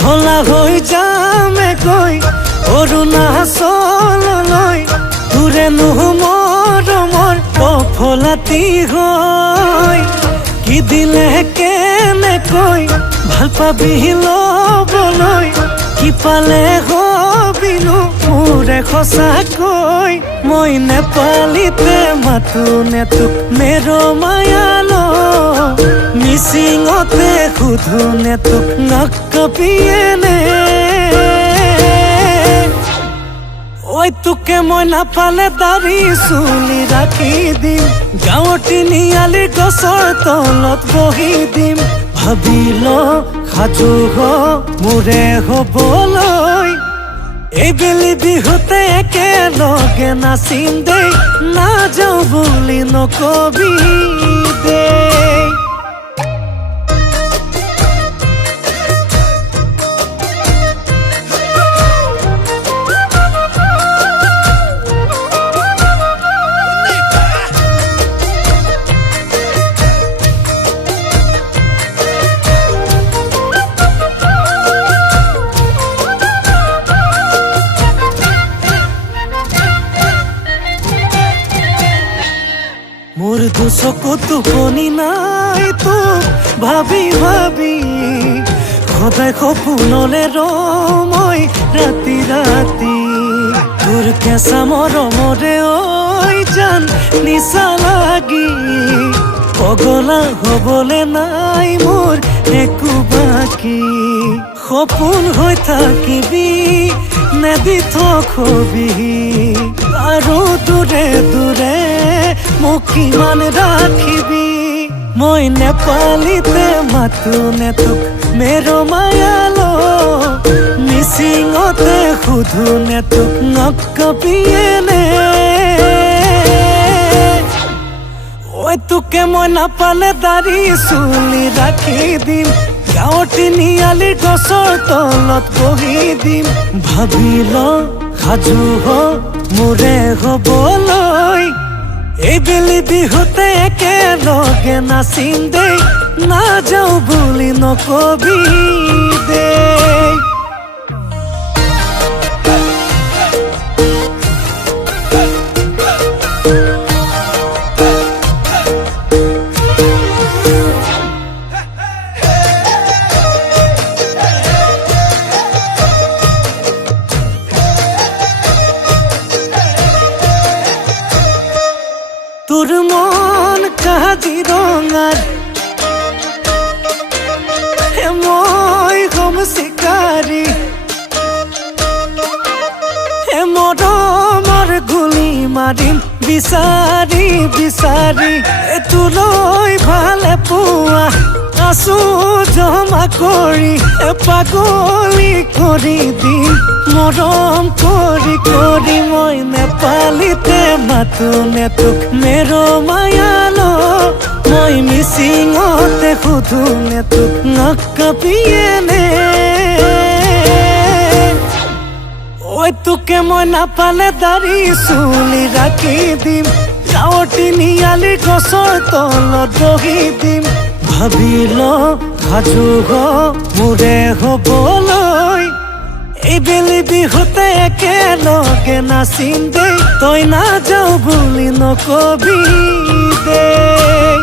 ভোলা হৈ যামে গৈ অৰুণাচললৈ দূৰে নুহু মৰমৰ সফলাতি হৈ কি দিলে কেনেকৈ ভাল পাবি ল'বলৈ কি পালে হবিনো মোৰে সঁচাকৈ মই নেপালীতে মাতো নে তোক মেৰ মায়ালো মিচিঙতে সুধো নে তোক নকবিয়েনে ঐ তোকে মই নাপালে দাড়ি চুলি ৰাখি দিম গাঁৱৰ তিনিআলিৰ গছৰ তলত বহি দিম ভাবিল সাজু হ মোৰে হবলৈ এইবেলি বিহুতে একেলগে নাচিম দেই নাযাওঁ বুলি নকবি দেই মোর দুচকু টোপনি নাই তোক ভাবি ভাবি সদায় সপোনলে ৰমৈ ৰাতি ৰাতি তোৰ কেঁচা মৰমৰে ঐ জান নিচা লাগি পগলা হবলে নাই মোৰ একো বাকী সপোন হৈ থাকিবি নেদি থবি আৰু দূৰে দূৰে মোক কিমান ৰাখিবি মই নেপালীতে মাতো নে তোক মেৰ মায়ালো মিচিঙতে সুধো নে তোক নকবিয়েনে ঐ তোকে মই নাপালে দাড়ি চুলি ৰাখি দিম গাঁৱৰ তিনিআলিৰ গছৰ তলত বহি দিম ভাবিল সাজু হ মোৰে হবলৈ এইবেলি বিহুতে একেলগে নাচিম দেই নাযাওঁ বুলি নকবি দেই তোর মন কাজিৰঙাৰ মই হম চিকাৰী মৰমৰ গুলি মাৰিম বিচাৰি বিচাৰি তোলৈ ভালে পোৱা আছো জমা কৰি পাগলী কৰি দিম মৰম কৰি কৰি মই নেপালীতে মাতো নে তোক মেৰ মায়ালো মই মিচিঙতে সুধো নে তোক নকবিয়েনে ঐ তোকে মই নাপালে দাড়ি চুলি ৰাখি দিম গাঁৱৰ তিনিআলিৰ গছৰ তলত বহি দিম ভাবিল সাজু হ মোৰে হবলৈ এইবেলি বিহুতে একেলগে নাচিম দেই তই নাযাওঁ বুলি নকবি দেই।